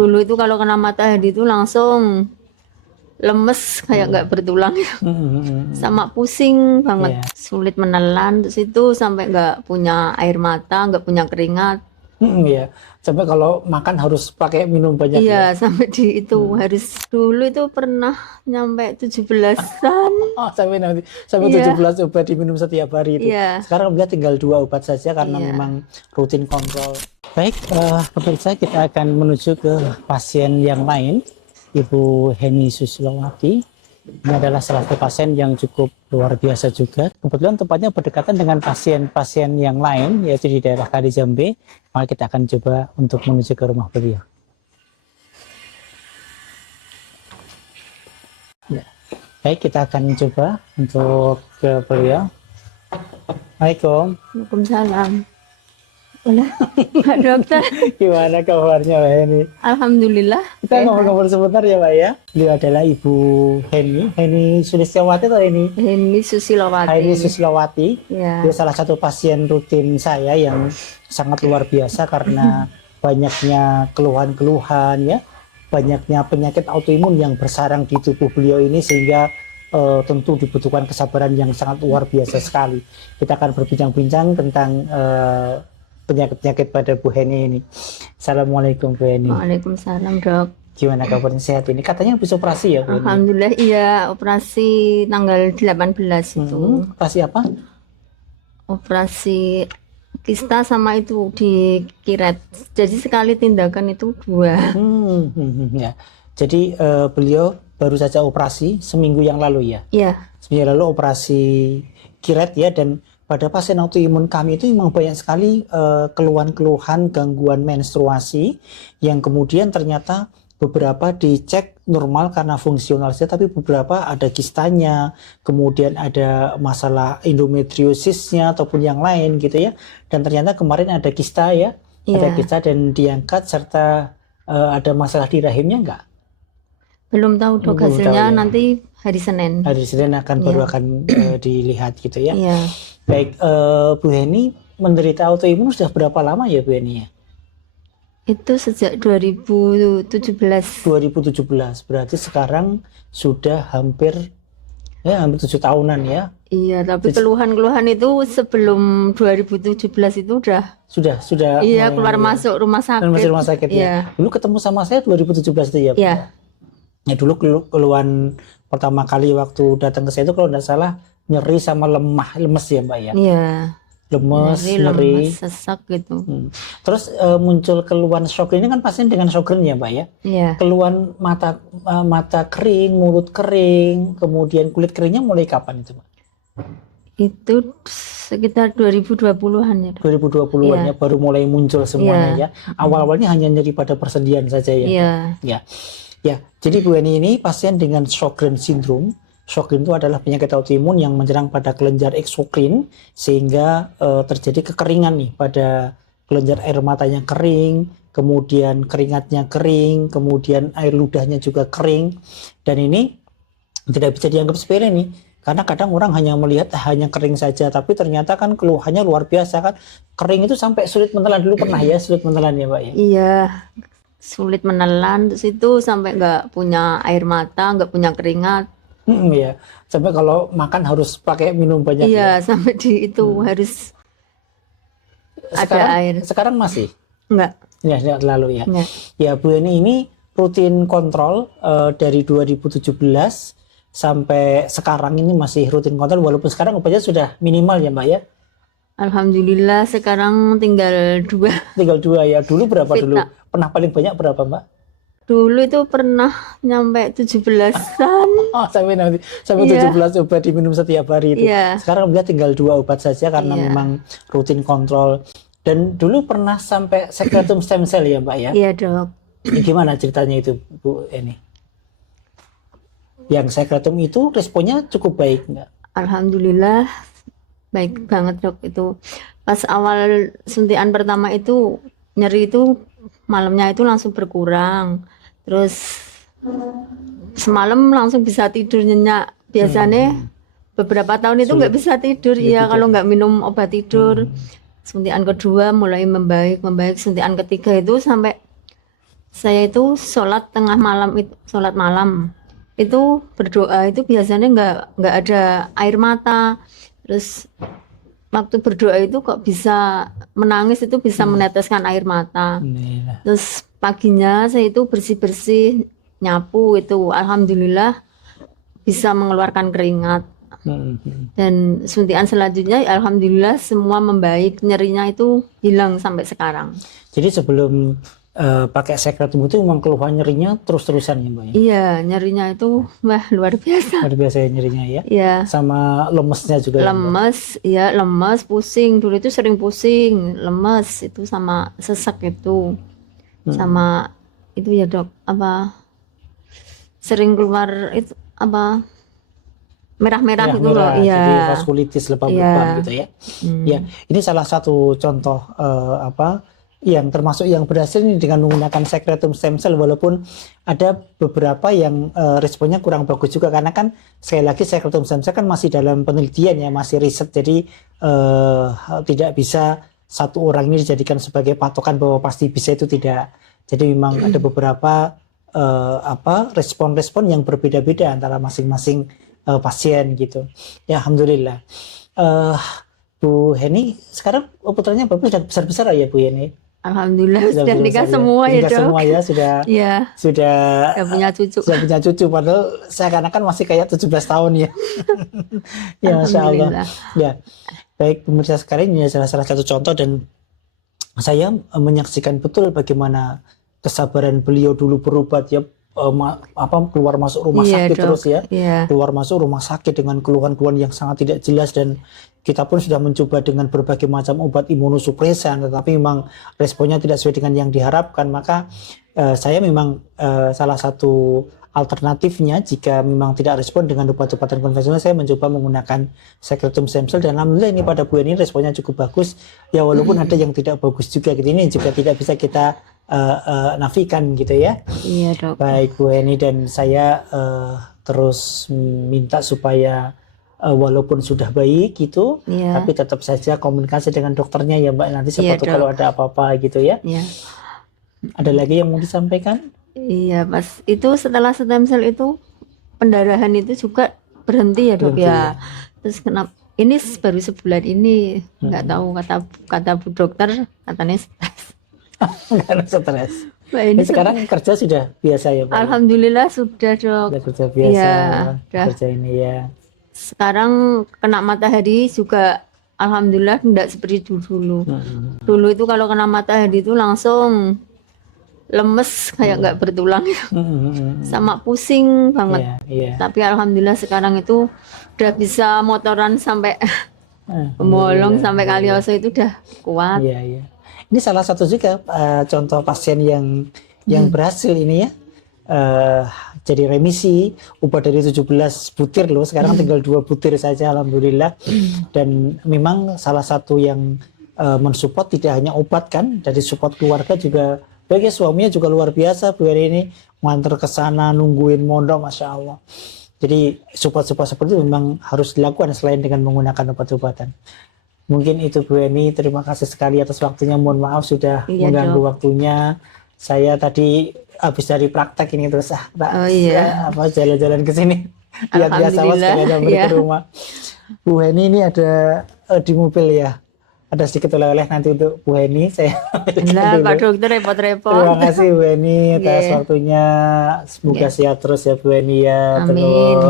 Dulu itu kalau kena matahari itu langsung lemes kayak nggak bertulang sama pusing banget, Iya. sulit menelan, terus itu sampai nggak punya air mata, nggak punya keringat. Iya. Sampai kalau makan harus pakai minum banyak ya. Iya, sampai di itu harus, dulu itu pernah nyampe 17-an. Oh, sampai Iya, 17 obat diminum setiap hari itu. iya, Sekarang dia tinggal 2 obat saja karena iya. memang rutin kontrol. Baik, pemirsa, kita akan menuju ke pasien yang lain, Ibu Heni Susilowati. Ini adalah salah satu pasien yang cukup luar biasa juga. Kebetulan tempatnya berdekatan dengan pasien-pasien yang lain, yaitu di daerah Kali Jambe. Maka kita akan coba untuk menuju ke rumah beliau. Ya. Baik, kita akan coba untuk ke beliau. Assalamualaikum. Waalaikumsalam. Udah, Pak Dokter. Gimana kabarnya Mbak Heni? Alhamdulillah. Kita sehat. ngobrol sebentar ya Mbak ya. Beliau adalah Ibu Heni Sulistyawati atau Heni? Heni Susilowati. Heni Susilowati. Ya. Dia salah satu pasien rutin saya yang sangat luar biasa karena banyaknya keluhan-keluhan ya, banyaknya penyakit autoimun yang bersarang di tubuh beliau ini sehingga tentu dibutuhkan kesabaran yang sangat luar biasa sekali. Kita akan berbincang-bincang tentang penyakit-penyakit pada Bu Heni ini. Assalamualaikum Bu Heni. Waalaikumsalam, Dok. Gimana kabarnya, sehat ini? Katanya habis operasi ya Bu Heni? Alhamdulillah, iya, operasi tanggal 18 itu. Operasi apa? Operasi kista sama itu di kiret. Jadi sekali tindakan itu 2. Ya. Jadi beliau baru saja operasi seminggu yang lalu ya? Iya. Seminggu yang lalu operasi kiret ya, dan pada pasien autoimun kami itu memang banyak sekali keluhan-keluhan gangguan menstruasi yang kemudian ternyata beberapa dicek normal karena fungsional saja, tapi beberapa ada kistanya, kemudian ada masalah endometriosisnya ataupun yang lain gitu ya. Dan ternyata kemarin ada kista ya, ada kista dan diangkat, serta ada masalah di rahimnya enggak? Belum tahu, Dok, Belum tahu hasilnya ya. nanti hari Senin. Hari Senin baru akan dilihat gitu ya. Iya. Baik, Bu Heni menderita autoimun sudah berapa lama ya Bu Heni ya? Itu sejak 2017. 2017, berarti sekarang sudah hampir 7 tahunan ya. Iya, tapi keluhan-keluhan itu sebelum 2017 itu udah. Sudah. Iya, keluar masuk rumah sakit. Masih rumah sakit ya. Iya. Dulu ketemu sama saya 2017 itu ya. Iya. Ya dulu keluhan pertama kali waktu datang ke saya itu kalau tidak salah nyeri sama lemes ya Mbak ya. Iya. Nyeri. Sesak gitu. Terus muncul keluhan Sjogren, ini kan pasien dengan Sjogren ya Mbak ya. Iya. Keluhan mata kering, mulut kering, kemudian kulit keringnya mulai kapan itu Mbak? Itu sekitar 2020-an ya. 2020-an ya, baru mulai muncul semuanya ya. Awal-awalnya hanya nyeri pada persendian saja ya. Iya. Ya, jadi Bu Heni ini pasien dengan Sjogren syndrome. Sjogren itu adalah penyakit autoimun yang menyerang pada kelenjar eksokrin sehingga terjadi kekeringan nih pada kelenjar air matanya kering, kemudian keringatnya kering, kemudian air ludahnya juga kering, dan ini tidak bisa dianggap sepele nih. Karena kadang orang hanya melihat hanya kering saja, tapi ternyata kan keluhannya luar biasa kan. Kering itu sampai sulit menelan, dulu pernah ya sulit menelan ya Mbak ya? Iya, sulit menelan, terus itu sampai nggak punya air mata, nggak punya keringat. Ya, sampai kalau makan harus pakai minum banyak Iya, ya. sampai di itu harus ada air. Sekarang masih? Enggak. Ya, tidak terlalu ya. Enggak. Ya, Bu Heni ini rutin kontrol dari 2017 sampai sekarang ini masih rutin kontrol, walaupun sekarang obatnya sudah minimal ya Mbak ya? Alhamdulillah sekarang tinggal 2. Tinggal 2 ya. Dulu berapa Fitnah. dulu? Pernah paling banyak berapa Mbak? Dulu itu pernah nyampe 17-an. Oh, sampai Iya. 17 obat diminum setiap hari itu. Iya. Sekarang dia tinggal 2 obat saja karena Iya. memang rutin kontrol. Dan dulu pernah sampai sekretum stem cell ya Mbak ya? Iya, Dok. Gimana ceritanya itu Bu Heni? Yang sekretum itu responnya cukup baik nggak? Alhamdulillah baik banget, Dok. Itu pas awal suntikan pertama itu nyeri itu malamnya itu langsung berkurang, terus semalam langsung bisa tidur nyenyak. Biasanya beberapa tahun itu nggak bisa tidur ya kalau nggak minum obat tidur. Suntikan kedua mulai membaik, suntikan ketiga itu sampai Saya itu sholat tengah malam, itu sholat malam itu berdoa itu biasanya nggak ada air mata. Terus waktu berdoa itu kok bisa menangis, itu bisa meneteskan air mata. Alhamdulillah. Terus paginya saya itu bersih-bersih, nyapu itu alhamdulillah bisa mengeluarkan keringat. Dan suntikan selanjutnya alhamdulillah semua membaik, nyerinya itu hilang sampai sekarang. Jadi sebelum pakai sekretum itu memang keluhan nyerinya terus-terusan ya Mbak ya? Iya, nyerinya itu wah luar biasa. Luar biasa ya nyerinya ya? Iya, Sama lemesnya juga ya Mbak? lemes, ya lemes, pusing. Dulu itu sering pusing, lemes itu sama sesak itu. Sama itu ya dok, apa sering keluar itu apa merah-merah itu loh. Merah, Iya. jadi vaskulitis lebam-lebam Iya. gitu ya. Ya, ini salah satu contoh yang termasuk yang berhasil ini dengan menggunakan secretum stem cell, walaupun ada beberapa yang responnya kurang bagus juga, karena kan sekali lagi secretum stem cell kan masih dalam penelitian ya, masih riset, jadi tidak bisa satu orang ini dijadikan sebagai patokan bahwa pasti bisa, itu tidak. Jadi memang ada beberapa respon-respon yang berbeda-beda antara masing-masing pasien gitu. Ya alhamdulillah. Bu Heni sekarang putranya berapa, sudah besar-besar ya Bu Heni? Alhamdulillah sudah besar nikah ya? semua ya Nikah dok. semua ya, sudah Iya, sudah punya cucu. sudah punya cucu, padahal saya kan masih kayak 17 tahun ya. Ya Masya Allah. Alhamdulillah. Ya, baik pemirsa sekalian, ini adalah salah satu contoh, dan saya menyaksikan betul bagaimana kesabaran beliau dulu berobat ya, keluar masuk rumah Iya sakit dok. terus ya, Iya. keluar masuk rumah sakit dengan keluhan-keluhan yang sangat tidak jelas, dan kita pun sudah mencoba dengan berbagai macam obat imunosupresan, tetapi memang responnya tidak sesuai dengan yang diharapkan. Maka saya memang salah satu alternatifnya, jika memang tidak respon dengan obat-obatan konvensional, saya mencoba menggunakan secretum stem cell, dan alhamdulillah ini pada Bu Eni responnya cukup bagus ya, walaupun ada yang tidak bagus juga gitu, ini juga tidak bisa kita nafikan gitu ya. Iya dok. Baik Bu Eni, dan saya terus minta supaya walaupun sudah baik gitu, Iya. tapi tetap saja komunikasi dengan dokternya ya Mbak, nanti siapa Iya, tahu Dok. kalau ada apa-apa gitu ya. Iya. Ada lagi yang mau disampaikan? Iya, Mas. Itu setelah stem cell itu pendarahan itu juga berhenti ya, Dok Berhenti, ya. Terus kenapa ini baru sebulan ini, nggak tahu, kata Bu dokter katanya stres. Karena stres. Mbak, ini Sekarang kerja sudah biasa ya Mbak? alhamdulillah sudah, Dok. Sudah kerja biasa, Iya, udah. kerja ini ya. Sekarang kena matahari juga alhamdulillah tidak seperti dulu. Dulu itu kalau kena matahari itu langsung lemes kayak nggak bertulang sama pusing banget. Iya, iya. Tapi alhamdulillah sekarang itu udah bisa motoran sampai Pembolong sampai Kalioso itu udah kuat. Iya, iya. Ini salah satu juga contoh pasien yang berhasil ini ya. Jadi remisi, obat dari 17 butir loh, sekarang tinggal 2 butir saja alhamdulillah. Dan memang salah satu yang mensupport tidak hanya obat kan, dari support keluarga juga. Bagi suaminya juga luar biasa Bu Eni ini, nganter ke sana, nungguin mondok, Masya Allah. Jadi support-support seperti itu memang harus dilakukan selain dengan menggunakan obat-obatan. Mungkin itu Bu Eni, terima kasih sekali atas waktunya. Mohon maaf sudah Iya, mengganggu Dok. waktunya. Saya tadi habis dari praktek ini terus Oh, iya. jalan-jalan ke sini. Lihat biasa Alhamdulillah, sekalian balik iya. ke rumah. Bu Eni ini ada di mobil ya. Ada sedikit oleh-oleh nanti untuk Bu Eni. Saya Nah, dulu. Pak Dokter repot-repot. Terima kasih Bu Eni atas Iya. waktunya. Semoga sehat terus ya Bu Eni ya. Amin. Terus